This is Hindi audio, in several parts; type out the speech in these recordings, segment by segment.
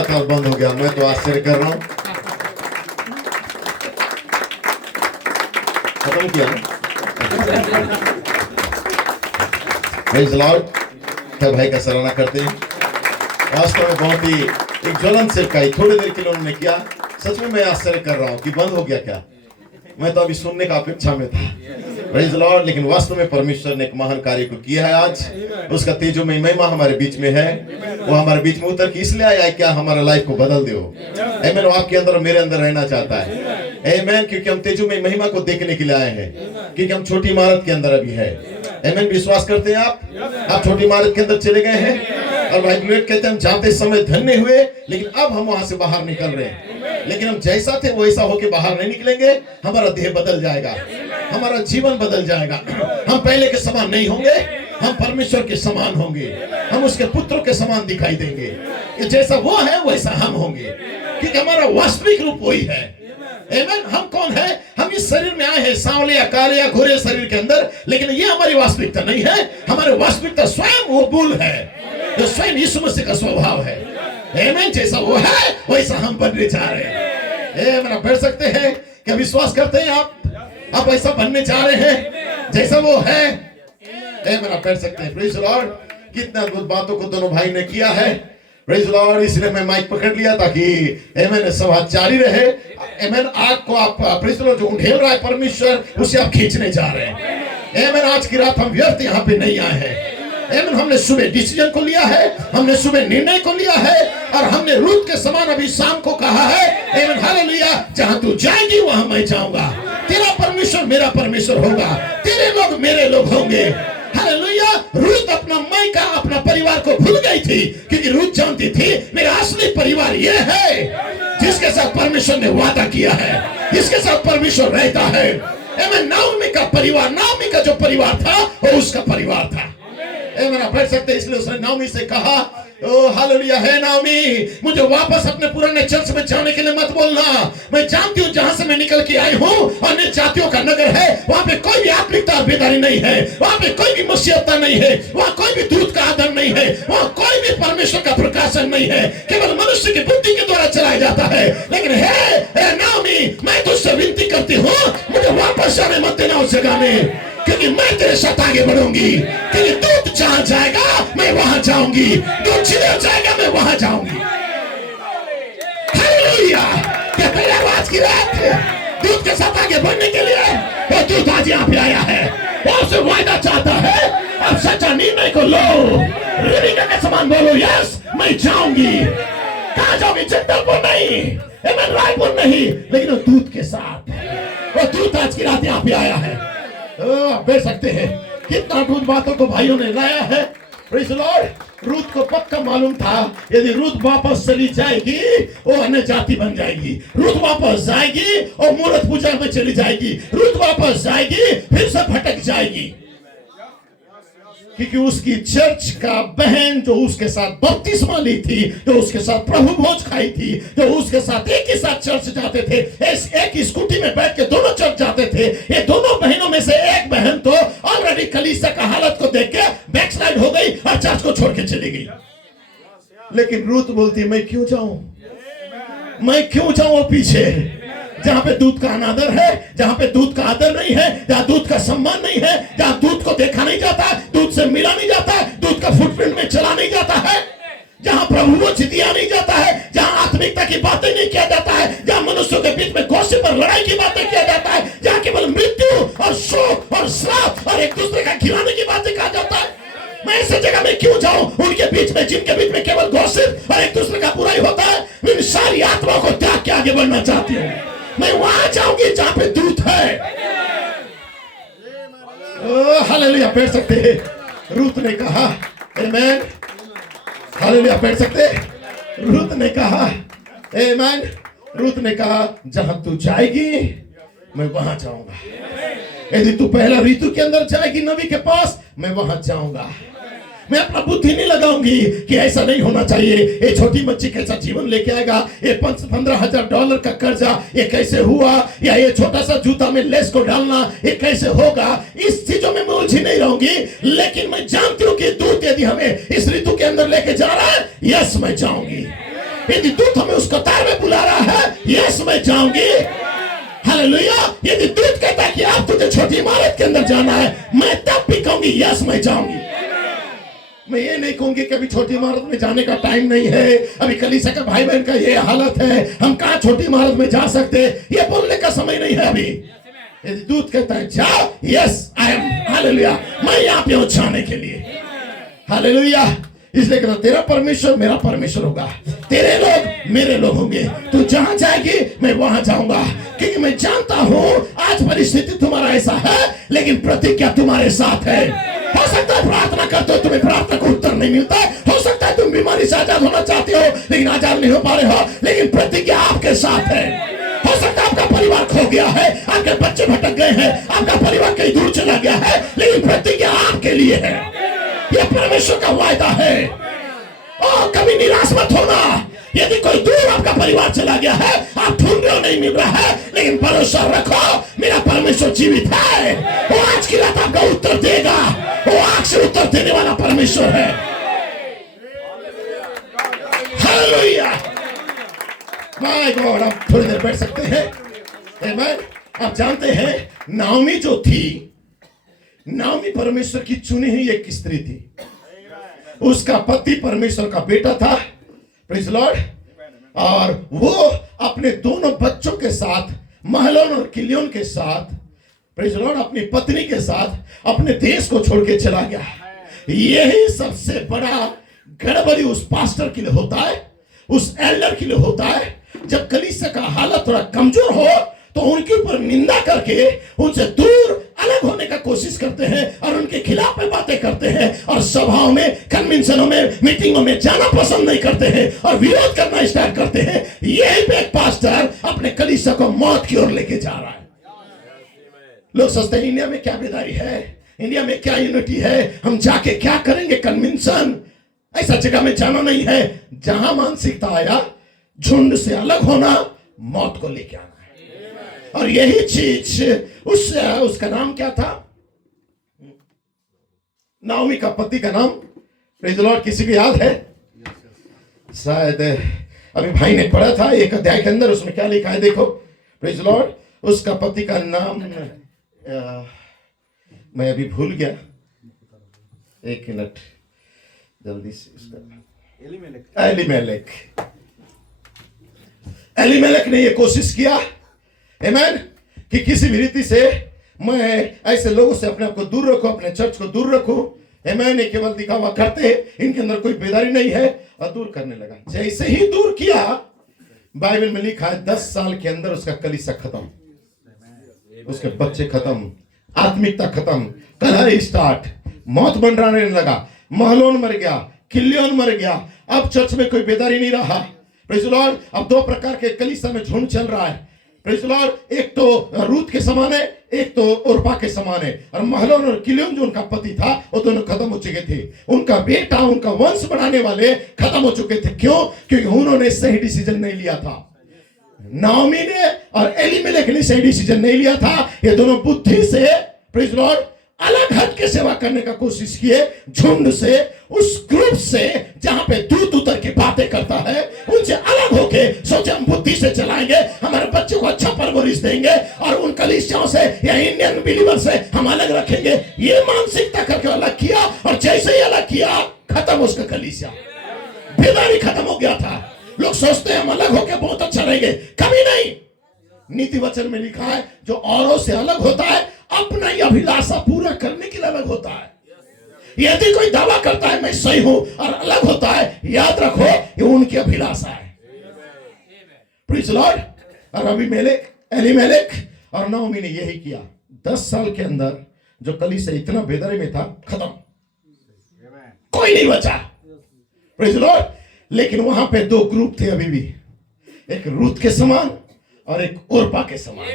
बंद हो गया। मैं तो आश्चर्य कर रहा हूं। खत्म किया ना? Praise the Lord. क्या भाई का सराहना करते हैं। वास्तव में बहुत ही एक ज्वलन से कई थोड़ी देर के लिए उन्होंने किया। सच में मैं आश्चर्य कर रहा हूं कि बंद हो गया क्या। मैं तो अभी सुनने का अपेक्षा में था। Praise the Lord. लेकिन वास्तव में परमेश्वर ने एक महान कार्य को किया है। आज उसका तेजोमय महिमा हमारे बीच में है। वो हमारे बीच में उतर के इसलिए आया है क्या हमारा लाइफ को बदल दो। आमीन। वो आपके अंदर और मेरे अंदर रहना चाहता है। आमीन। क्योंकि हम तेजोमय महिमा को देखने के लिए आए हैं। क्योंकि हम छोटी इमारत के अंदर अभी है। आमीन। विश्वास करते हैं आप छोटी इमारत के अंदर चले गए हैं। और भाई ब्लूएट कहते हैं हम जाते समय धन्य हुए, लेकिन अब हम वहां से बाहर निकल रहे हैं। लेकिन हम जैसा थे वैसा होके बाहर नहीं निकलेंगे। हमारा देह बदल जाएगा, हमारा जीवन बदल जाएगा। हम पहले के समान नहीं होंगे, हम परमेश्वर के समान होंगे। हम उसके पुत्रों के समान दिखाई देंगे। जैसा वो है वैसा हम होंगे, क्योंकि हमारा वास्तविक रूप वही है। आमीन। हम कौन है? हम इस शरीर में आए हैं सांवले या काले या घोरे शरीर के अंदर, लेकिन ये हमारी वास्तविकता नहीं है। हमारी वास्तविकता स्वयं वो बुल है, जो स्वयं यीशु मसीह का स्वभाव है। आमीन। जैसा वो है वैसा हम बनने जा रहे हैं। आमीन। पढ़ सकते हैं। क्या विश्वास करते हैं आप ऐसा बनने जा रहे हैं जैसा वो है। आमीन। पढ़ सकते हैं। Praise the Lord. कितना अद्भुत बातों को दोनों भाई ने किया है। Praise the Lord. इसलिए मैं माइक पकड़ लिया ताकि आमीन सभा जारी रहे। आमीन। आग को आप प्रेज़ द लॉर्ड जो उंडेल रहा है परमेश्वर, उसे आप खींचने जा रहे हैं। आमीन। आज की रात हम व्यर्थ यहाँ पे नहीं आए हैं। आमीन। हमने सुबह डिसीजन को लिया है, हमने सुबह निर्णय को लिया है, और हमने रूत के समान अभी शाम को कहा है। आमीन। हालेलुया। जहां तू जाएगी वहां मैं जाऊंगा। तेरा परमेश्वर मेरा परमेश्वर होगा, तेरे लोग मेरे लोग होंगे। हालेलुया। रूत अपना मायका अपना परिवार को भूल गई थी, क्योंकि रूत जानती थी मेरा असली परिवार यह है जिसके साथ परमेश्वर ने वादा किया है, जिसके साथ परमेश्वर रहता है। आमीन। नाओमी का परिवार, नाओमी का जो परिवार था वो उसका परिवार था। आमीन। आप पढ़ सकते हैं। इसलिए उसने नाओमी से कहा, ओ हालेलुया, है नाओमी, मुझे वापस अपने पुराने चर्च में जाने के लिए मत बोलना। मैं जानती हूँ जहां से मैं निकल के आई हूँ अन्य जातियों का नगर है, वहां पे कोई भी आत्मिकता और बेदारी नहीं है, वहां पे कोई भी मसीहता नहीं है, वहां कोई भी दूत का आदर नहीं है, वहां कोई भी परमेश्वर का प्रकाशन नहीं है। केवल मनुष्य की बुद्धि के द्वारा चलाया जाता है। लेकिन है नाओमी, मैं तुझसे विनती करती हूँ, मुझे वापस जाने मत देना उस जगह में, क्योंकि मैं तेरे साथ आगे बढ़ूंगी। क्योंकि दूत जहां जाएगा मैं वहां जाऊंगी, दूत जिधर जाएगा मैं वहां जाऊंगी। हालेलुया। क्या पहले आवाज की रात दूत के साथ आगे बढ़ने के लिए वो दूत आज यहाँ पे आया है। वो उसे वायदा चाहता है। अब सच्चा निर्णय को लो, रिबिका के समान बोलो, यस मैं जाऊंगी। कहां जाऊंगी? जगदलपुर नहीं, रायपुर नहीं, लेकिन वो दूत के साथ। वो दूत आज की रात यहाँ पे आया है। बेच सकते हैं। कितना अद्भुत बातों को भाइयों ने लाया है। Praise the Lord. रूत को पक्का मालूम था यदि रूत वापस चली जाएगी वो अन्य जाति बन जाएगी। रूत वापस जाएगी और मूर्त पूजा में चली जाएगी। रूत वापस जाएगी फिर से भटक जाएगी, क्योंकि उसकी चर्च का बहन जो उसके साथ बपतिस्मा ली थी, जो उसके साथ प्रभु भोज खाई थी, जो उसके साथ एक ही साथ चर्च जाते थे, एक ही स्कूटी में बैठ के दोनों चर्च जाते थे, ये दोनों बहनों में से एक बहन तो ऑलरेडी कलीसिया का हालत को देख के बैकस्लाइड हो गई और चर्च को छोड़ के चली गई। लेकिन रूत बोलती मैं क्यों जाऊं, मैं क्यों जाऊं पीछे, जहां पे दूध का अनादर है, जहां पे दूध का आदर नहीं है, जहां दूध का सम्मान नहीं है, जहां दूध को देखा नहीं जाता, दूध से मिला नहीं जाता, दूध का फुटप्रिंट में चला नहीं जाता है, जहां प्रभु को जितिया नहीं जाता है, जहां आत्मिकता की बातें नहीं किया जाता है, जहां मनुष्यों के बीच में गॉसिप और लड़ाई की बातें किया जाता है, जहां केवल मृत्यु और शोक और श्राप और एक दूसरे का खिलाने की बातें कहा जाता है। मैं ऐसी जगह में क्यों जाऊं उनके बीच में, जिनके बीच में केवल गॉसिप और एक दूसरे का बुराई होता है। मैं सारी आत्माओं को त्याग के आगे बढ़ना चाहती हूँ। मैं वहां जाऊंगी जहां पे दूत है। हालेलुया। बैठ सकते हैं। रूत ने कहा, आमीन। हालेलुया। बैठ सकते हैं। रूत ने कहा, आमीन। रूत ने कहा जहां तू जाएगी मैं वहां जाऊंगा। यदि तू पहला ऋतु के अंदर जाएगी नबी के पास, मैं वहां जाऊंगा। मैं अपना बुद्धि नहीं लगाऊंगी कि ऐसा नहीं होना चाहिए, ये छोटी बच्ची कैसा जीवन लेके आएगा, ये $15,000 का कर्जा ये कैसे हुआ, या ये छोटा सा जूता में लेस को डालना ये कैसे होगा। इस चीजों में मैं उलझी नहीं रहूंगी। लेकिन मैं जानती हूँ कि दूत यदि हमें इस ऋतु के अंदर लेके जा रहा है, यस मैं जाऊंगी। यदि दूत हमें उस कतार में बुला रहा है, यस मैं जाऊंगी। हालेलुया। यदि दूत कहता है कि आप तुझे छोटी इमारत के अंदर जाना है, मैं तब भी कहूंगी यस मैं जाऊंगी। मैं ये नहीं कहूंगी कि अभी छोटी इमारत में जाने का टाइम नहीं है, अभी कलीसिया का भाई बहन का ये हालत है, हम कहां छोटी इमारत में जा सकते, ये बोलने का समय नहीं है अभी। यदि दूत कहता है जाओ, यस आई एम, हालेलुया, मैं यहाँ पे हूं जाने के लिए। हालेलुया। इसलिए कहता तेरा परमेश्वर मेरा परमेश्वर होगा, तेरे लोग मेरे लोग होंगे, तू जहां जाएगी मैं वहां जाऊंगा, क्योंकि मैं जानता हूं आज परिस्थिति तुम्हारा ऐसा है, लेकिन प्रतिज्ञा तुम्हारे साथ है। हो सकता है प्रार्थना करते हो, तुम्हें प्रार्थना का उत्तर नहीं मिलता है, हो सकता है तुम बीमारी से आजाद होना चाहते हो लेकिन आजाद नहीं हो पा रहे हो, लेकिन प्रतिज्ञा आपके साथ है। हो सकता है आपका परिवार खो गया है, आपके बच्चे भटक गए हैं, आपका परिवार कहीं दूर चला गया है, लेकिन प्रतिज्ञा आपके लिए है। यह परमेश्वर का वायदा है। और कभी निराश मत होना। यदि कोई दूर आपका परिवार चला गया है, आप ढूंढ रहे हो नहीं मिल रहा है, लेकिन भरोसा रखो मेरा परमेश्वर जीवित है, वो आज की रात आपका उत्तर देगा, वो आग से उत्तर देने वाला परमेश्वर है। हालेलुया। My God. आप थोड़ी देर बैठ सकते हैं। आमीन। आप जानते हैं नाओमी जो थी, नाओमी परमेश्वर की चुनी हुई एक स्त्री थी। उसका पति परमेश्वर का बेटा था, प्रेज़ लॉर्ड, और वो अपने दोनों बच्चों के साथ, महलोन और किलियोन के साथ, प्रेज़ लॉर्ड, अपनी पत्नी के साथ अपने देश को छोड़ के चला गया। यही सबसे बड़ा गड़बड़ी उस पास्टर के लिए होता है, उस एल्डर के लिए होता है। जब कलीसिया का हालत थोड़ा कमजोर हो तो उनके ऊपर निंदा करके उनसे दूर अलग होने का कोशिश करते हैं और उनके खिलाफ में बातें करते हैं और सभाओं में, कन्वेंशनों में, मीटिंगों में जाना पसंद नहीं करते हैं और विरोध करना स्टार्ट करते हैं। यही पे एक पास्टर अपने कलीसिया को मौत की ओर लेके जा रहा है। लोग सोचते हैं इंडिया में क्या बेदारी है, इंडिया में क्या यूनिटी है, हम जाके क्या करेंगे कन्वेंशन। ऐसा जगह में जाना नहीं है जहां मानसिकता आया झुंड से अलग होना, मौत को लेके आना है। और यही चीज उसका नाम क्या था? नाओमी का पति का नाम, प्रेज़ द लॉर्ड, किसी को याद है? शायद अभी भाई ने पढ़ा था एक अध्याय के अंदर, उसमें क्या लिखा है देखो, प्रेज़ द लॉर्ड। उसका पति का नाम मैं अभी भूल गया, एक मिनट जल्दी से। उसका एलीमेलेक ने यह कोशिश किया, आमीन, कि किसी भी रीति से मैं ऐसे लोगों से अपने आप को दूर रखूं, अपने चर्च को दूर रखूं। आमीन। ये केवल दिखावा करते हैं, इनके अंदर कोई बेदारी नहीं है, और दूर करने लगा। जैसे ही दूर किया, बाइबल में लिखा है 10 साल के अंदर उसका कलीसिया खत्म, उसके बच्चे खत्म, आत्मिकता खत्म, कलह स्टार्ट, मौत मंडराने लगा, महलोन मर गया, किलियोन मर गया। अब चर्च में कोई बेदारी नहीं रहा, प्रेज़ द लॉर्ड। अब दो प्रकार के कलीसिया में झुंड चल रहा है, प्रेज़ द लॉर्ड। एक तो रूत के समान है, एक तो ओरपा के समान है। और महलोन और किलियोन जो उनका पति था, वो दोनों खत्म हो चुके थे। उनका बेटा, उनका वंश बढ़ाने वाले खत्म हो चुके थे। क्यों? क्योंकि उन्होंने सही डिसीजन नहीं लिया था। नाओमी ने और एलीमेलेक ने सही डिसीजन नहीं लिया था। ये दोनों बुद्धि से, प्रेज़ द लॉर्ड, अलग हट के सेवा करने का कोशिश किए, झुंड से, उस ग्रुप से जहां पे दूत उतर के बातें करता है, उनसे अलग होके सोचे हम बुद्धि से चलाएंगे, हमारे बच्चों को अच्छा परवरिश देंगे और उन कलीसियाओं से या इंडियन बिलीवर से हम अलग रखेंगे। ये मानसिकता करके अलग किया, और जैसे ही अलग किया, खत्म उसका कलीसिया, बेदारी खत्म हो गया था। लोग सोचते हैं हम अलग होके बहुत अच्छा रहेंगे, कभी नहीं। नीति वचन में लिखा है जो औरों से अलग होता है अपना ही अभिलाषा पूरा करने के लिए अलग होता है। यदि कोई दावा करता है मैं सही हूं और अलग होता है, याद रखो ये उनकी अभिलाषा है। Praise the Lord. और एलीमेलेक और नाओमी ने यही किया। 10 साल के अंदर जो कलीसिया इतना बेदारी में था, खत्म, कोई नहीं बचा, प्रेज़ द लॉर्ड। लेकिन वहां पे दो ग्रुप थे अभी भी, एक रूत के समान और एक ओरपा के समान,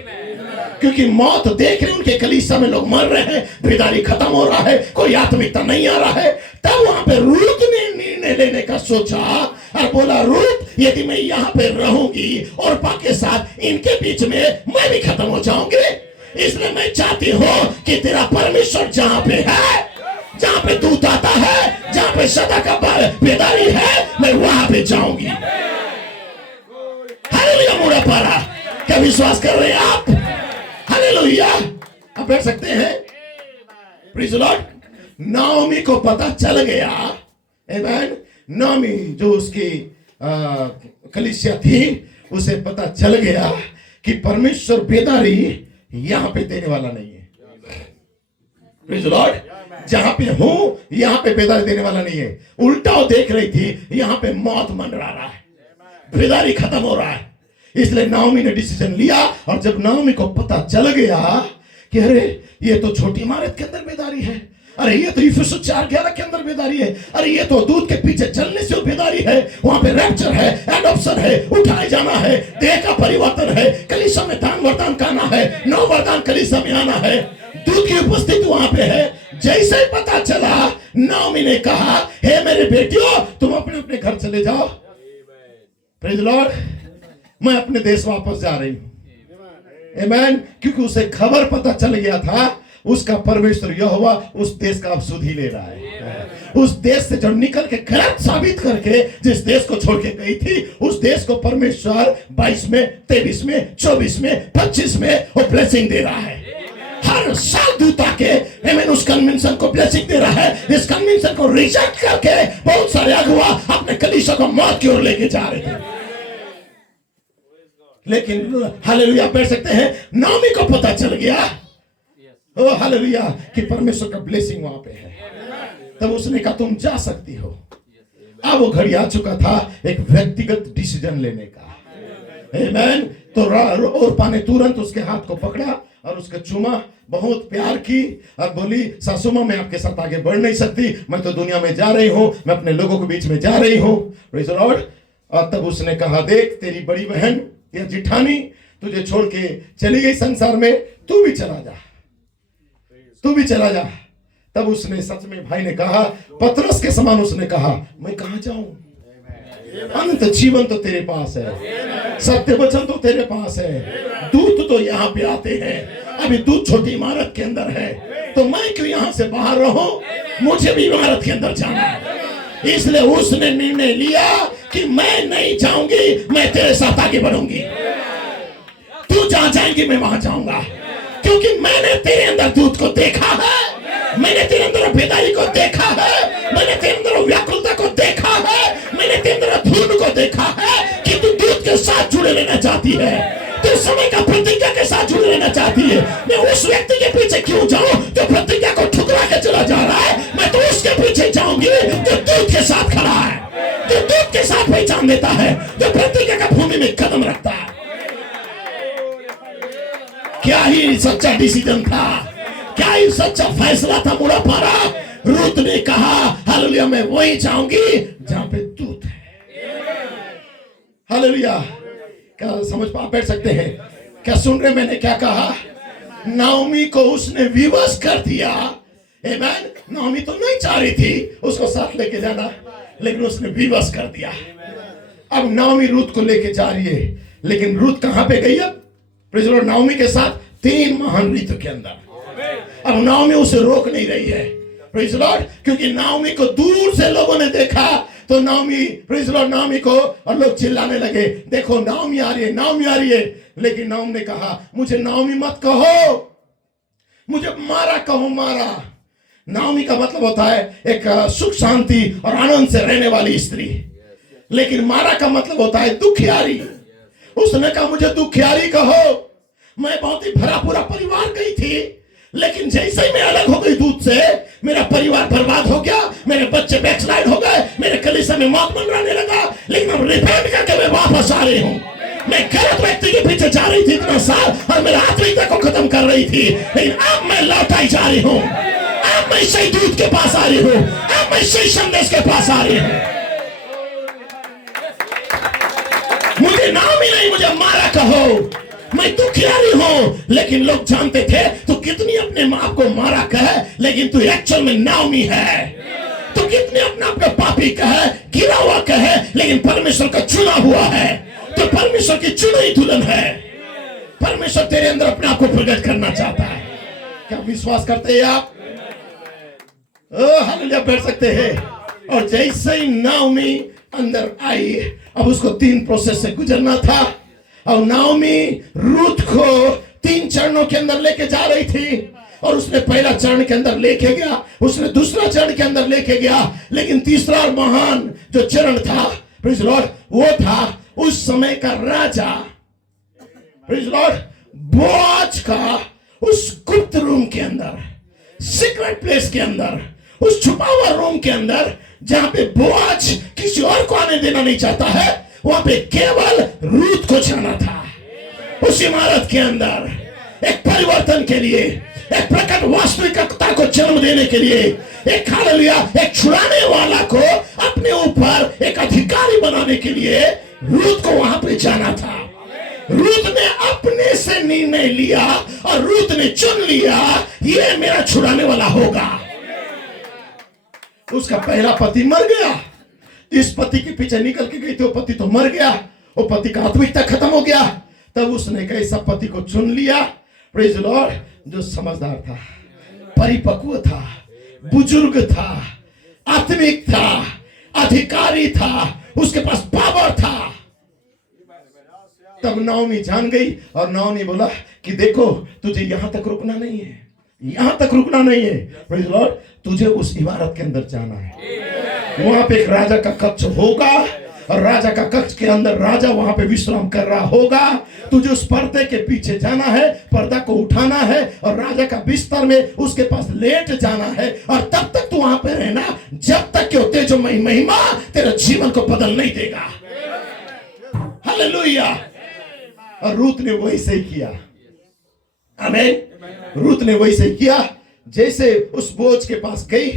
क्योंकि मौत देख रहे उनके कलीसिया में लोग मर रहे हैं, बेदारी खत्म हो रहा है, कोई आत्मिकता नहीं आ रहा है। तब वहां पे रूत ने निर्णय लेने का सोचा और बोला, रूत यदि मैं यहाँ पे रहूंगी ओरपा के साथ, इनके बीच में मैं भी खत्म हो जाऊंगी, इसलिए मैं चाहती हूँ कि तेरा परमेश्वर जहां पे है, जहां पे दूत आता है, जहां पे सदा का बेदारी है, मैं वहां पे जाऊंगी। पा रहा। क्या विश्वास कर रहे हैं आप? हालेलुया। आप बैठ सकते हैं। Praise the Lord. नाओमी को पता चल गया, आमेन, नाओमी जो उसकी कलीसिया थी, उसे पता चल गया कि परमेश्वर बेदारी यहां पे देने वाला नहीं है। Praise the Lord. जहां पे हूं यहां पे बेदारी देने वाला नहीं है। उल्टा वो देख रही थी, यहां पे मौत मंडरा रहा है, बेदारी खत्म हो रहा है। इसलिए नाओमी ने डिसीजन लिया। और जब नाओमी को पता चल गया कि अरे ये तो छोटी इमारत के अंदर बेदारी है, अरे ये तो इफिसुस 4:11 के अंदर बेदारी है, अरे ये तो दूध के पीछे चलने से बेदारी है, वहां पे रैप्चर है, एडॉप्शन है, उठाए जाना है, देह का परिवर्तन है, कलीसिया में दान वरदान का आना है, नौ वरदान कलीसिया में आना है, दूध की उपस्थिति वहां पे है। जैसे ही पता चला, नाओमी ने कहा, हे मेरे बेटियों, तुम अपने अपने घर चले जाओ। Praise the Lord. मैं अपने देश वापस जा रही हूं, आमेन। क्योंकि उसे खबर पता चल गया था, उसका परमेश्वर यहोवा उस देश का अब सुध ही ले रहा है। उस देश से जो निकल के गलत साबित करके जिस देश को छोड़ के गई थी, उस देश को परमेश्वर 22 में, 23 में, 24 में, 25 में वो ब्लेसिंग दे रहा है। हर साल दूता के आमेन उस कन्वेंशन को ब्लेसिंग दे रहा है। इस कन्वेंशन को रिजेक्ट करके बहुत सारे अगुआ अपने कलीसिया को मौत की ओर लेके जा रहे थे। लेकिन हालेलुया पढ़ सकते हैं, नाओमी को पता चल गया, ओ हालेलुया, कि परमेश्वर का ब्लेसिंग वहां पे है। तब उसने कहा तुम जा सकती हो। अब वो घड़ी आ चुका था एक व्यक्तिगत डिसीजन लेने का, आमेन। तो ओरपा ने तुरंत उसके हाथ को पकड़ा और उसका चूमा, बहुत प्यार की और बोली, सासुमा मैं आपके साथ आगे बढ़ नहीं सकती, मैं तो दुनिया में जा रही हूं, मैं अपने लोगों के बीच में जा रही हूं। Praise the Lord. और तब उसने कहा, देख तेरी बड़ी बहन या जिठानी तुझे छोड़ के चली गई संसार में, तू भी चला जा, तू भी चला जा। तब उसने सच में भाई ने कहा, पतरस के समान उसने कहा, मैं कहां जाऊं? अनंत जीवन तो तेरे पास है, सत्य वचन तो तेरे पास है, दूत तो यहाँ पे आते हैं। अभी दूत छोटी इमारत के अंदर है, तो मैं क्यों यहाँ से बाहर रहूं? मुझे भी इमारत के अंदर जाना है। इसलिए उसने निर्णय लिया कि मैं नहीं जाऊंगी, मैं तेरे साथ आगे बढ़ूंगी। तू जहां जाएंगी मैं वहां जाऊंगा, क्योंकि मैंने तेरे अंदर दूत को देखा है, मैंने तेरे अंदर बेदारी को देखा है, मैंने तेरे अंदर व्याकुलता को देखा है, मैंने तेरे अंदर धूल को देखा है कि तू दूत के साथ जुड़े रहना चाहती है, तू समय का प्रतिज्ञा के साथ जुड़े रहना चाहती है। मैं उस व्यक्ति के पीछे क्यों जाऊं जो प्रतिज्ञा को ठुकरा के चला जा रहा है? मैं तो उसके पीछे जाऊंगी जो दूत के साथ खड़ा है, जो दूत के साथ पहचान देता है, जो प्रतिज्ञा का भूमि में कदम रखता है। क्या ही सच्चा डिसीजन था, क्या ही सच्चा फैसला था मुड़ा पारा। रूत ने कहा, हालेलुया, मैं वहीं जाऊंगी जहां पे दूत है। हालेलुया। क्या समझ पा बैठ सकते हैं? क्या सुन रहे? मैंने क्या कहा? नाओमी को उसने विवश कर दिया, आमेन। नाओमी तो नहीं चाह रही थी उसको साथ लेके जाना, लेकिन उसने विवश कर दिया। अब नाओमी रूत को लेके जा रही है, लेकिन रूत कहां पे गई? अब प्रेज़ द लॉर्ड, नाओमी के साथ 3 महान ऋतु के अंदर। अब नाओमी उसे रोक नहीं रही है, प्रेज़ द लॉर्ड, क्योंकि नाओमी को दूर से लोगों ने देखा तो Naomi, praise the Lord, Naomi को, और लोग चिल्लाने लगे, देखो नाओमी आ रही है, नाओमी आ रही है। लेकिन नाओमी ने कहा, मुझे नाओमी मत कहो, मुझे मारा कहो, मारा। नाओमी का मतलब होता है एक सुख शांति और आनंद से रहने वाली स्त्री, लेकिन मारा का मतलब होता है दुखियारी। उसने कहा, मुझे दुखियारी कहो। मैं बहुत ही भरा पूरा परिवार गई थी, लेकिन जैसे ही मैं अलग हो गई दूध से, मेरा परिवार बर्बाद हो गया, मेरे बच्चे बैकस्लाइड हो गए, मेरे कलीसिया में मौत मंडराने लगा। लेकिन अब रिपेंट करके मैं वापस आ रही हूँ। मैं गलत व्यक्ति के पीछे जा रही थी इतना साल, और मेरा आत्मिकता को खत्म कर रही थी, लेकिन अब मैं लौटाई जा रही हूँ। अब मैं सही दूध के पास आ रही हूँ, अब मैं सही संदेश के पास आ रही हूँ। मुझे नाम ही नहीं, मुझे मारा कहो, मैं दुखियारी हूं। लेकिन लोग जानते थे तू कितनी अपने मां को मारा कहे, लेकिन तू एक्चुअल में नाओमी है। तू कितने अपने आप को पापी कहे, गिरा हुआ कहे, लेकिन परमेश्वर का चुना हुआ है। तो परमेश्वर की चुनी दुल्हन है। परमेश्वर तेरे अंदर अपने आप को प्रकट करना चाहता है। क्या विश्वास करते हैं आप? हालेलुया, बैठ सकते हैं। और जैसे ही नाओमी अंदर आई, अब उसको 3 प्रोसेस से गुजरना था। और नाओमी रूथ को 3 चरणों के अंदर लेके जा रही थी। और उसने पहला चरण के अंदर लेके गया, उसने दूसरा चरण के अंदर लेके गया, लेकिन तीसरा और महान जो चरण था, प्रेज लॉर्ड, वो था उस समय का राजा, प्रेज लॉर्ड, बोआज का उस गुप्त रूम के अंदर, सीक्रेट प्लेस के अंदर, उस छुपा हुआ रूम के अंदर, जहां पे बोआज किसी और को आने देना नहीं चाहता है, वहां पे केवल रूथ को जाना था। उस इमारत के अंदर एक परिवर्तन के लिए, एक प्रकट वास्तविकता को जन्म देने के लिए, एक हालेलुया, एक छुड़ाने वाला को अपने ऊपर एक अधिकारी बनाने के लिए रूथ को वहां पे जाना था। रूथ ने अपने से निर्णय लिया और रूथ ने चुन लिया, ये मेरा छुड़ाने वाला होगा। उसका पहला पति मर गया, इस पति के पीछे निकल के गई थी, वो पति तो मर गया, वो पति का आत्मिकता खत्म हो गया। तब उसने कैसा पति को चुन लिया, प्रेज लॉर्ड, जो समझदार था, परिपक्व था, बुजुर्ग था, आत्मिक था, अधिकारी था, उसके पास पावर था। तब नाओमी जान गई और नाओमी बोला कि देखो, तुझे यहां तक रुकना नहीं है, यहां तक रुकना नहीं है, प्रेज लॉर्ड, तुझे उस इमारत के अंदर जाना है। वहां पे एक राजा का कक्ष होगा और राजा का कक्ष के अंदर राजा वहां पे विश्राम कर रहा होगा। तुझे उस पर्दे के पीछे जाना है, पर्दा को उठाना है और राजा का बिस्तर में उसके पास लेट जाना है और तब तक तू वहां पे रहना जब तक कि तेजोमय महिमा तेरे जीवन को बदल नहीं देगा। हालेलुया। और रूथ ने वैसे ही किया, आमीन। रूथ ने वैसे ही किया, जैसे उस बोझ के पास गई,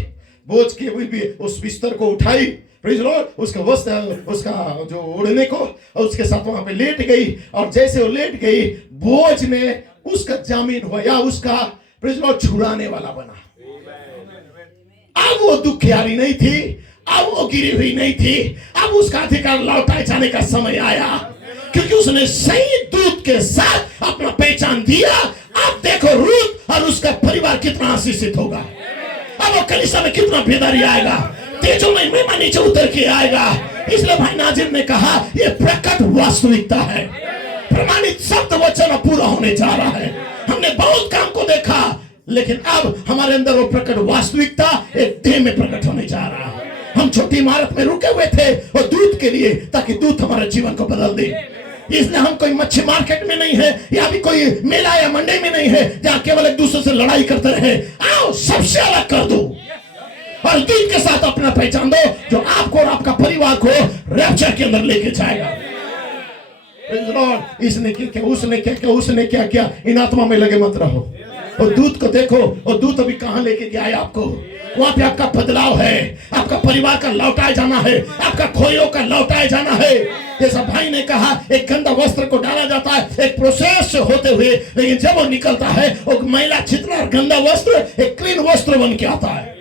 बोझ के भी उस बिस्तर को उठाई, प्रेज लॉर्ड, उसका वस्त्र, उसका जो ओढ़ने को, और उसके साथ वहां पे लेट गई। और जैसे वो लेट गई, बोझ ने उसका जामीन हुआ या उसका, प्रेज लॉर्ड, छुड़ाने वाला बना। अब वो दुखियारी नहीं थी, अब वो गिरी हुई नहीं थी, अब उसका अधिकार लौटाए जाने का समय आया, क्योंकि उसने सही दूत के साथ अपना पहचान दिया। अब देखो रूथ और उसका परिवार कितना आशीषित होगा, अब वो कलीसिया में कितना बेदारी आएगा, तेजोमय महिमा नीचे उतर के आएगा। इसलिए भाई नाजिर ने कहा, ये प्रकट वास्तविकता है, प्रमाणित शब्द वचन पूरा होने जा रहा है। हमने बहुत काम को देखा, लेकिन अब हमारे अंदर वो प्रकट वास्तविकता एक देह में प्रकट होने जा रहा है। हम छोटी इमारत में रुके हुए थे वो दूध के लिए, ताकि दूध हमारे जीवन को बदल दे। इसलिए हम कोई मच्छी मार्केट में नहीं है, या भी कोई मेला या मंडी में नहीं है जहां केवल एक दूसरे से लड़ाई करते रहे। आओ सबसे अलग कर दो और दूध के साथ अपना पहचान दो, जो आपको और आपका परिवार को रैप्चर के अंदर लेके जाएगा। इसने क्या, उसने क्या, उसने क्या किया, इन आत्मा में लगे मत रहो। और दूध को देखो, और दूध अभी कहां लेके गया है आपको। वहां पे आपका बदलाव है, आपका परिवार का लौटाए जाना है, आपका खोयों का लौटाए जाना है। जैसा भाई ने कहा, एक गंदा वस्त्र को डाला जाता है एक प्रोसेस होते हुए, लेकिन जब वो निकलता है वो मैला छितना और गंदा वस्त्र एक क्लीन वस्त्र बन के आता है।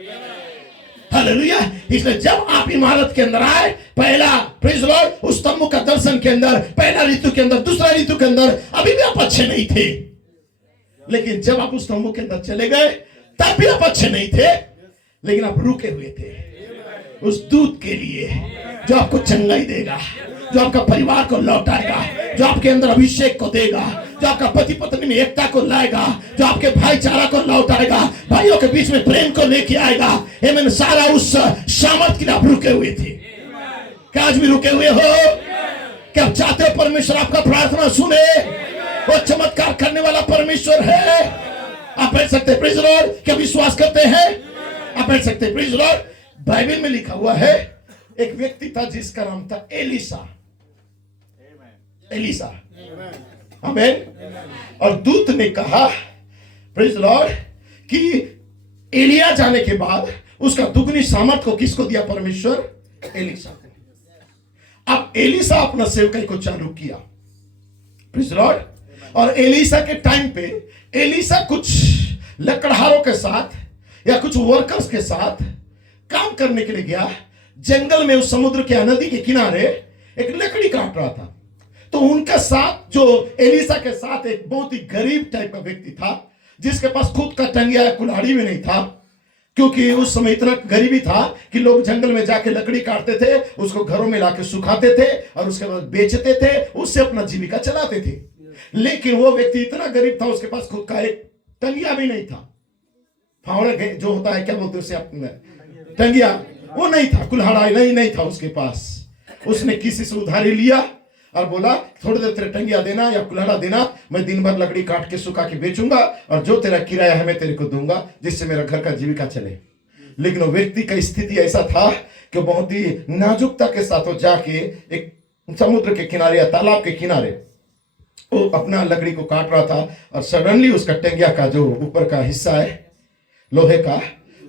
हालेलुया। इसलिए जब आप इमारत के अंदर आए, पहला प्रेज लॉर्ड, उस तम्बू का दर्शन के अंदर, पहला ऋतु के अंदर, दूसरा ऋतु के अंदर अभी भी आप अच्छे नहीं थे, लेकिन जब आप उस तम्बू के अंदर चले गए तब भी आप अच्छे नहीं थे, लेकिन आप रुके हुए थे उस दूध के लिए जो आपको चंगाई देगा, जो आपका परिवार को लौटाएगा, जो आपके अंदर अभिषेक को देगा, जो आपका पति पत्नी में एकता को लाएगा, जो आपके भाईचारा को लौटाएगा, भाइयों के बीच में प्रेम को लेके आएगा। मैंने सारा उस सामर्थ के लिए आप रुके हुए थे। क्या आज भी रुके हुए हो? क्या चाहते हो परमेश्वर आपका प्रार्थना सुने? वो चमत्कार करने वाला परमेश्वर है। आप पढ़ सकते हैं प्रेज लॉर्ड। क्या विश्वास करते हैं? आप पढ़ सकते हैं प्रेज लॉर्ड। बाइबल में लिखा हुआ है, एक व्यक्ति था जिसका नाम था एलिसा। एलिसा, आमीन। और दूत ने कहा प्रेज लॉर्ड कि एलिया जाने के बाद उसका दुगनी सामर्थ को किसको दिया? परमेश्वर, एलिसा को। अब एलिसा अपना सेवकाई को चालू किया, प्रेज लॉर्ड। और एलिसा के टाइम पे एलिसा कुछ लकड़हारों के साथ या कुछ वर्कर्स के साथ काम करने के लिए गया। जंगल में उस समुद्र के नदी के किनारे एक लकड़ी काट रहा था। तो उनका साथ, जो एलिसा के साथ, एक बहुत ही गरीब टाइप का व्यक्ति था जिसके पास खुद का टंगिया कुल्हाड़ी भी नहीं था। क्योंकि उस समय इतना गरीबी था कि लोग जंगल में जाके लकड़ी काटते थे, उसको घरों में लाके सुखाते थे और उसके बाद बेचते थे, उससे अपना जीविका चलाते थे। लेकिन वो व्यक्ति इतना गरीब था, उसके पास खुद का एक टंगिया भी नहीं था। फावड़ा जो होता है, क्या बोलते हैं उसे, टंगिया, वो नहीं था, कुल्हाड़ा नहीं था उसके पास। उसने किसी से उधारी लिया और बोला थोड़ी देर तेरे टंगिया देना या कुल्हाड़ा देना, मैं दिन भर लकड़ी काट के सुखा के बेचूंगा और जो तेरा किराया है मैं तेरे को दूंगा, जिससे मेरा घर का जीविका चले। लेकिन वो व्यक्ति का स्थिति ऐसा था कि बहुत ही नाजुकता के साथ वो जाके एक समुद्र के किनारे या तालाब के किनारे वो अपना लकड़ी को काट रहा था और सडनली उसका टंगिया का जो ऊपर का हिस्सा है लोहे का,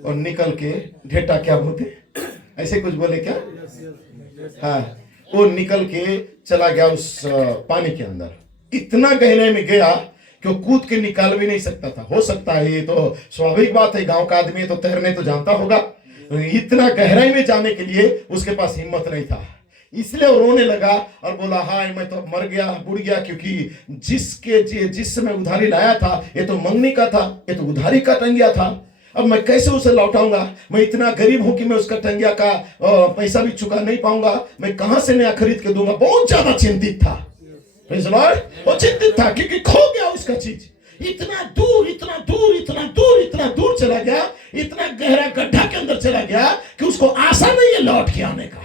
और निकल के ढेटा, क्या बोलते ऐसे कुछ बोले क्या, हाँ, वो निकल के चला गया उस पानी के अंदर। इतना गहरे में गया कि वो कूद के निकाल भी नहीं सकता था। हो सकता है, ये तो स्वाभाविक बात है, गांव का आदमी तो तैरने तो जानता होगा, इतना गहराई में जाने के लिए उसके पास हिम्मत नहीं था। इसलिए वो रोने लगा और बोला हाय मैं तो मर गया, बुड़ गया, क्योंकि जिस समय उधारी लाया था ये तो मंगनी का था, ये तो उधारी का टंगिया था। अब मैं कैसे उसे लौटाऊंगा, मैं इतना गरीब हूं कि मैं उसका टंगिया का पैसा भी चुका नहीं पाऊंगा, मैं कहां से नया खरीद के दूंगा। बहुत ज्यादा चिंतित था, वो चिंतित था क्योंकि खो गया उसका चीज। इतना दूर इतना दूर इतना दूर इतना दूर चला गया, इतना गहरा गड्ढा के अंदर चला गया कि उसको आशा नहीं है लौट के आने का।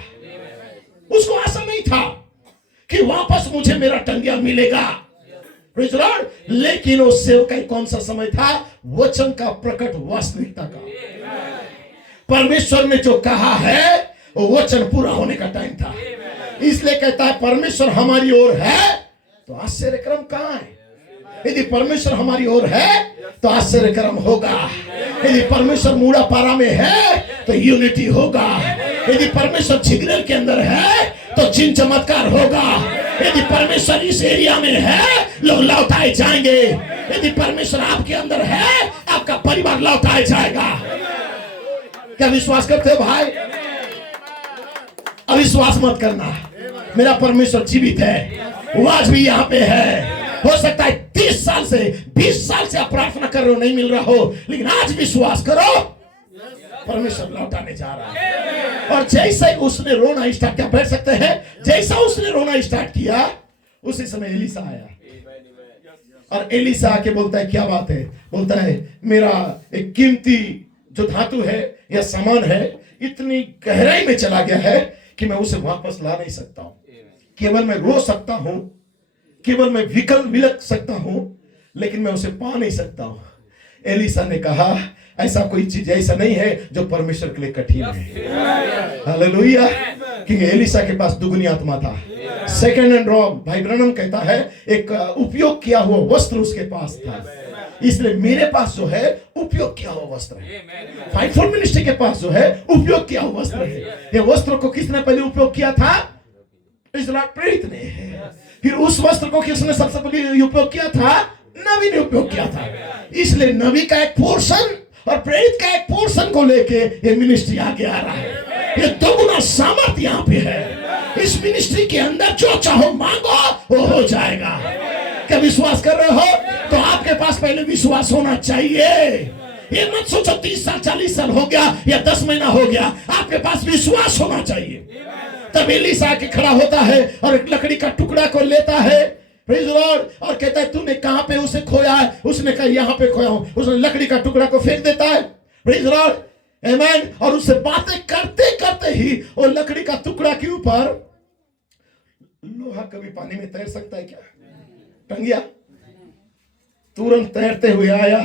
उसको आशा नहीं था कि वापस मुझे मेरा टंगिया मिलेगा। लेकिन उस सेवकाई कौन सा समय था, वचन का प्रकट वास्तविकता का। परमेश्वर ने जो कहा है वो वचन पूरा होने का टाइम था। इसलिए कहता है परमेश्वर हमारी ओर है तो आश्चर्यक्रम कहां है। यदि परमेश्वर हमारी ओर है तो आश्चर्यक्रम होगा। यदि परमेश्वर मूड़ा पारा में है तो यूनिटी होगा। यदि परमेश्वर छिगरेल के अंदर है तो चिन्ह चमत्कार होगा। यदि परमेश्वर इस एरिया में है लोग लौटाए जाएंगे। यदि परमेश्वर आपके अंदर है आपका परिवार लौटाया जाएगा। क्या विश्वास करते हो भाई? अविश्वास मत करना, मेरा परमेश्वर जीवित है, वो आज भी यहाँ पे है। हो सकता है 30 साल से 20 साल से आप प्रार्थना कर रहे हो, नहीं मिल रहा हो, लेकिन आज विश्वास करो परमेश्वर लौटाने जा रहा है। और जैसे ही उसने रोना स्टार्ट किया, बैठ सकते हैं, जैसा उसने रोना स्टार्ट किया उसी समय एलिसा आया। और एलिसा आके बोलता है क्या बात है, बोलता है मेरा एक कीमती जो धातु है या सामान है इतनी गहराई में चला गया है कि मैं उसे वापस ला नहीं सकता हूं। केवल मैं रो सकता हूं, केवल मैं विकल विलक सकता हूं, लेकिन मैं उसे पा नहीं सकता हूं। एलिसा ने कहा ऐसा कोई चीज ऐसा नहीं है जो परमेश्वर के लिए कठिन है। हालेलुया। क्योंकि एलिसा के पास दुगनी आत्मा था। सेकंड हैंड रॉ, भाई ब्रनम कहता है एक उपयोग किया हुआ वस्त्र उसके पास था। इसलिए मेरे पास जो है उपयोग किया हुआ वस्त्र है। फाइवफोल्ड मिनिस्ट्री के पास जो है उपयोग किया हुआ वस्त्र है। ये वस्त्र को किसने पहले उपयोग किया था? प्रेरित ने। फिर उस वस्त्र को किसने सबसे पहले उपयोग किया था? नबी ने उपयोग किया था। इसलिए नबी का एक पोर्शन और प्रेरित का एक पोर्शन को लेके ये मिनिस्ट्री आगे आ रहा है। ये दोगुना सामर्थ्य यहाँ पे है। इस मिनिस्ट्री के अंदर जो चाहो मांगो वो हो जाएगा। क्या विश्वास कर रहे हो? तो आपके पास पहले विश्वास होना चाहिए। ये मत सोचो 30 साल 40 साल हो गया या 10 महीना हो गया, आपके पास विश्वास होना चाहिए। तब एलिसा आके खड़ा होता है और एक लकड़ी का टुकड़ा को लेता है, प्रेज़ द लॉर्ड, और कहता है तूने कहां पे उसे खोया है? उसने कहा यहां पे खोया हूं। उसने लकड़ी का टुकड़ा को फेंक देता है, प्रेज़ द लॉर्ड, आमेन। और उससे बातें करते करते ही वो लकड़ी का टुकड़ा के ऊपर, लोहा कभी पानी में तैर सकता है क्या? टंगिया तुरंत तैरते हुए आया,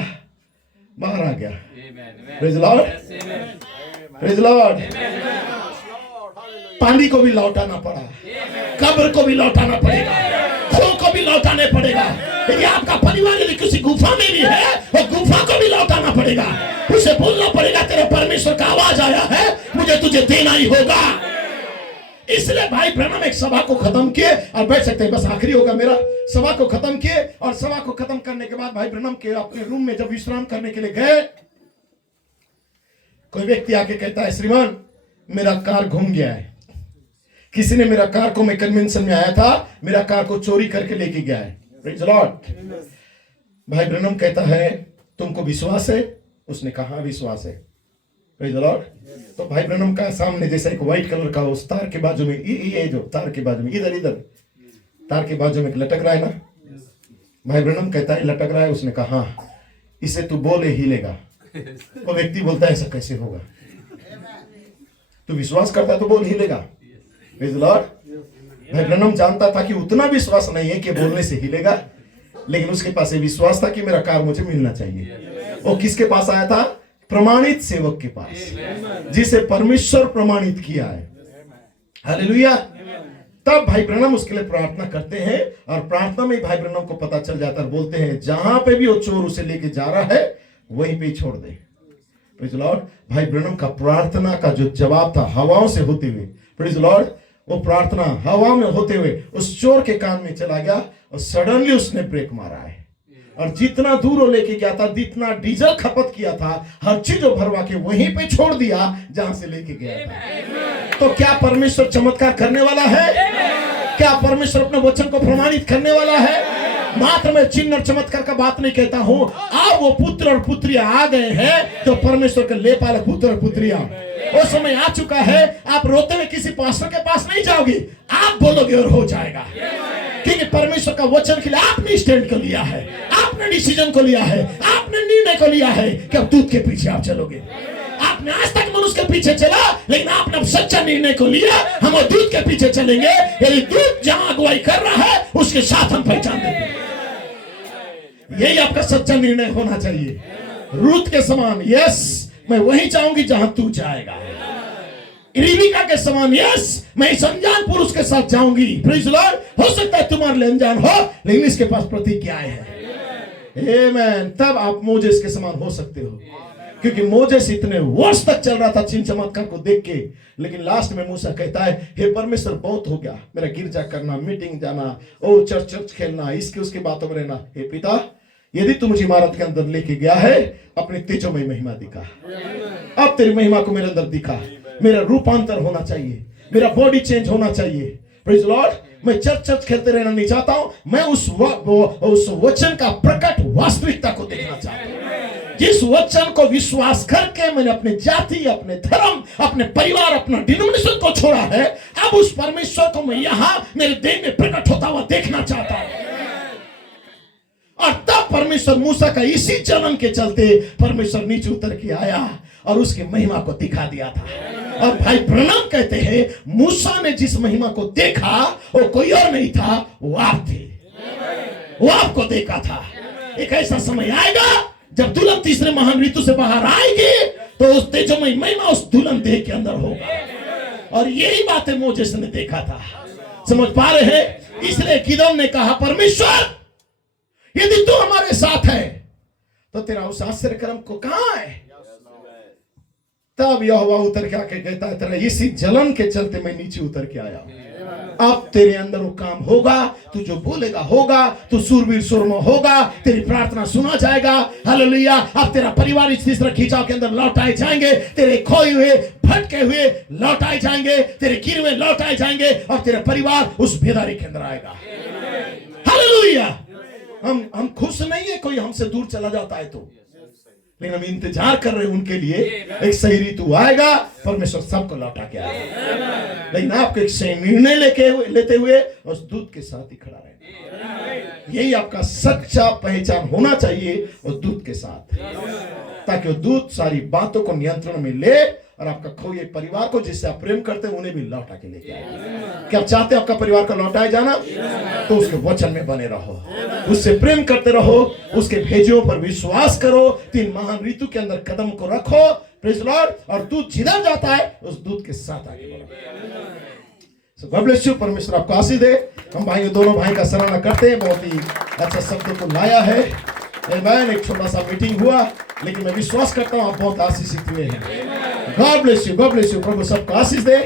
बाहर आ गया। Praise the Lord, praise the Lord. पानी को भी लौटाना पड़ा, कब्र को भी लौटाना पड़ेगा, खो को भी लौटाने पड़ेगा। यदि आपका परिवार यदि किसी गुफा में भी है वो गुफा को भी लौटाना पड़ेगा। उसे बोलना पड़ेगा तेरे परमेश्वर का आवाज आया है, मुझे तुझे देना ही होगा। इसलिए भाई ब्रनम एक सभा को खत्म किए और बैठ सकते हैं, बस आखिरी होगा मेरा। सभा को खत्म किए और सभा को खत्म करने के बाद भाई ब्रनम के अपने रूम में जब विश्राम करने के लिए गए, कोई व्यक्ति आके कहता है श्रीमान मेरा कार घूम गया है, किसी ने मेरा कार को, मैं कन्वेंशन में आया था, मेरा कार को चोरी करके लेके गया है। Praise the Lord. भाई ब्रनम कहता है तुमको विश्वास है? उसने कहा विश्वास है। Praise the Lord. तो भाई ब्रनम का सामने जैसा एक व्हाइट कलर का उस तार के बाजू में ये जो तार के बाजू में इधर तार के बाजू में लटक रहा है ना, भाई ब्रनम कहता है लटक रहा है। उसने कहा हाँ, इसे तू बोले हिलेगा। वो व्यक्ति बोलता है ऐसा कैसे होगा? तू विश्वास करता है तो बोल हिलेगा। Praise the Lord. भाई ब्रनम जानता था कि उतना विश्वास नहीं है कि बोलने से हिलेगा, लेकिन उसके पास ये विश्वास था कि मेरा कार मुझे मिलना चाहिए। वो किसके पास आया था? प्रमाणित सेवक के पास, जिसे परमेश्वर प्रमाणित किया है। हालेलुया। तब भाई ब्रनम उसके लिए प्रार्थना करते हैं, और प्रार्थना में भाई ब्रनम को पता चल जाता है, बोलते हैं जहां पे भी वो चोर उसे लेके जा रहा है वहीं पे छोड़ दे। Praise Lord. भाई ब्रनम का प्रार्थना का जो जवाब था हवाओं से होते हुए, प्रेज लॉर्ड, वो प्रार्थना हवा में होते हुए उस चोर के कान में चला गया, और सडनली उसने ब्रेक मारा है। और जितना दूर वो लेके गया था, जितना डीजल खपत किया था, हर चीज भरवा के वहीं पे छोड़ दिया जहां से लेके गया था। तो क्या परमेश्वर चमत्कार करने वाला है? क्या परमेश्वर अपने वचन को प्रमाणित करने वाला है? मात्र मैं चिन्ह और चमत्कार का बात नहीं कहता हूं। अब वो पुत्र और पुत्रियां आ गए हैं, तो परमेश्वर के ले पालक पुत्र और पुत्रियां, वो समय आ चुका है। आप रोते हुए किसी पास्टर के पास नहीं जाओगे, आप बोलोगे और हो जाएगा। क्योंकि परमेश्वर का वचन के लिए आपने स्टैंड को लिया है, आपने डिसीजन को लिया है, आपने निर्णय को लिया है कि अब दूध के पीछे आप चलोगे। आपने आज तक मनुष्य के पीछे चला, लेकिन आपने अब सच्चा निर्णय को लिया, हम दूध के पीछे चलेंगे। यदि दूध जहां अगुवाई कर रहा है उसके साथ हम पहचान देंगे। यही आपका सच्चा निर्णय होना चाहिए। रूत के समान, यस मैं वहीं जाऊंगी जहां तू जाएगा। रिबिका के समान, यस मैं इस अनजान पुरुष के साथ जाऊंगी। Praise Lord. हो सकता है तुम्हारे लिए अनजान हो, लेकिन इसके पास प्रतिज्ञाएं हैं। आमेन। तब आप मोजेस के समान हो सकते हो, क्योंकि मोजेस इतने वर्ष तक चल रहा था चिन्ह चमत्कार को देख के, लेकिन लास्ट में मूसा कहता है हे परमेश्वर बहुत हो गया, मेरा गिरजा करना, मीटिंग जाना, ओ चर्च खेलना, इसके उसके बातों में रहना। हे पिता, यदि तू मुझे इमारत के अंदर लेके गया है, अपने तेजोमय महिमा दिखा। अब तेरी महिमा को मेरे अंदर दिखा। मेरा रूपांतर होना चाहिए, मेरा बॉडी चेंज होना चाहिए। Praise Lord. मैं चर्च खेलते रहना नहीं चाहता हूं, मैं उस वचन का प्रकट वास्तविकता को देखना चाहता हूं। जिस वचन को विश्वास करके मैंने अपने जाति, अपने धर्म, अपने परिवार, अपना डिनोमिनेशन को छोड़ा है, अब उस परमेश्वर को मैं यहां मेरे देह में प्रकट होता हुआ देखना चाहता हूं। और तब परमेश्वर मूसा का इसी जलन के चलते परमेश्वर नीचे उतर के आया और उसकी महिमा को दिखा दिया था। और भाई ब्रनम कहते हैं मूसा ने जिस महिमा को देखा वो कोई और नहीं था, वो आप थे। वो आपको देखा था। एक ऐसा समय आएगा जब दुल्हन तीसरे महान ऋतु से बाहर आएगी, तो उस तेजोमय महिमा उस दुल्हन देह के अंदर होगा। और यही बातें मोजेस ने देखा था। समझ पा रहे हैं? इसलिए गिदोन ने कहा परमेश्वर यदि तू हमारे साथ है तो तेरा उस आश्चर्य कर्म को कहां है? तब यहोवा उतर के आके कहता है तेरा इसी जलन के चलते मैं नीचे उतर के आया हूं। अब तेरे अंदर वो काम होगा, तू जो बोलेगा होगा, तू सूरवीर सुरमा होगा, तेरी प्रार्थना सुना जाएगा। हालेलुया। अब तेरा परिवार इस तीसरा खिंचाव के अंदर लौटाए जाएंगे, तेरे खोए हुए भटके हुए लौटाए जाएंगे, तेरे गिरे हुए लौटाए जाएंगे, और तेरा परिवार उस बेदारी के अंदर आएगा। हालेलुया। हम खुश नहीं है कोई हमसे दूर चला जाता है तो, लेकिन हम इंतजार कर रहे हैं उनके लिए। एक सही ऋतु आएगा, परमेश्वर सबको लौटा के आएगा। लेकिन आपको एक सही निर्णय लेते हुए उस दूत के साथ ही खड़ा रहना। यही आपका सच्चा पहचान होना चाहिए उस दूत के साथ, ताकि वो दूत सारी बातों को नियंत्रण में ले और आपका खोए परिवार को जिससे आप प्रेम करते हैं उन्हें भी लौटा के लेके आए। क्या आप चाहते हैं आपका परिवार को लौटाए जाना? तो उसके वचन में बने रहो, उससे प्रेम करते रहो, उसके भेजियों पर विश्वास करो, 3 महान ऋतु के अंदर कदम को रखो। Praise Lord. और दूत जिधर जाता है उस दूत के साथ आगे बढ़ो। God bless you. परमेश्वर आपको आशीष दे। हम भाई दोनों भाई का सराहना करते हैं, बहुत ही अच्छा शब्दों को लाया है। एक छोटा सा मीटिंग हुआ, लेकिन मैं विश्वास करता हूँ आप बहुत आशीषित हुए हैं। God bless you, God bless you. प्रभु सबको आशीष दे।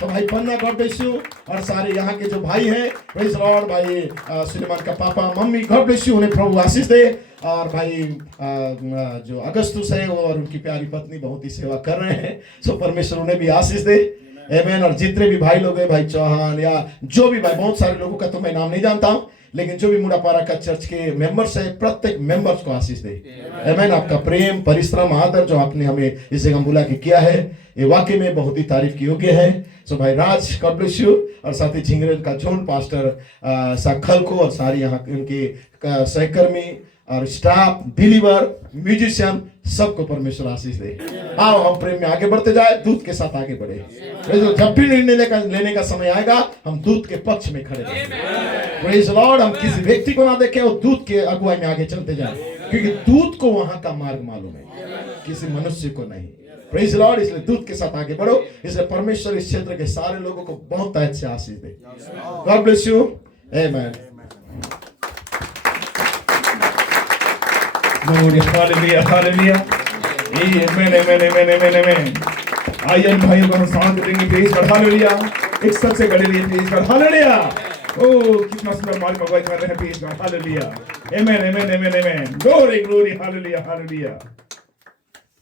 तो भाई पन्ना गॉड ब्लेस यू, और सारे यहाँ के जो भाई हैं, प्रेज लॉर्ड, भाई सुलेमान का papa mummy, God bless you, उन्हें प्रभु आशीष दे। और भाई जो अगस्तुस है और उनकी प्यारी पत्नी बहुत ही सेवा कर रहे हैं, सो परमेश्वर उन्हें भी आशीष दे। आमीन। और जितने भी भाई लोग हैं, भाई चौहान या जो भी भाई, बहुत सारे लोगों का तो मैं नाम नहीं जानता हूँ, लेकिन जो भी मुड़ापारा का चर्च के मेंबर्स है, प्रत्येक मेंबर्स को आशीष दे। आमीन। आपका प्रेम, परिश्रम, आदर जो आपने हमें इस जगह बुला के किया है, ये वाकई में बहुत ही तारीफ के योग्य है। सो भाई राज, गॉड ब्लेस यू, और साथ ही झिंगरेल का जोन पास्टर साखल को और सारी यहाँ उनके सहकर्मी और स्टाफ, बिलीवर, म्यूजिशियन, सबको परमेश्वर आशीष दे। आओ हम प्रेम में आगे बढ़ते जाए, दूत के साथ आगे बढ़े। जब भी निर्णय लेने का समय आएगा, हम दूत के पक्ष में खड़े रहेंगे। Praise Lord. हम किसी व्यक्ति को ना देखें और दूत के अगुवाई में आगे चलते जाएं, क्योंकि दूत को वहां का मार्ग मालूम है, किसी मनुष्य को नहीं। Praise Lord. इसलिए दूत के साथ आगे बढ़ो। इसलिए परमेश्वर इस क्षेत्र के सारे लोगों को बहुत तहे से आशीष दे। God bless you. Amen. Hallelujah, hallelujah. Amen. आइए भाइयों को हम साउंड देंगे, प्रेज गॉड, हालेलुया। एक सबसे बड़े लिए प्रेज गॉड, हालेलुया। ओ कितना सुंदर मार्ग अगुवाई कर रहे हैं, praise God, hallelujah. Amen, amen, amen, amen. Glory, glory, hallelujah, hallelujah.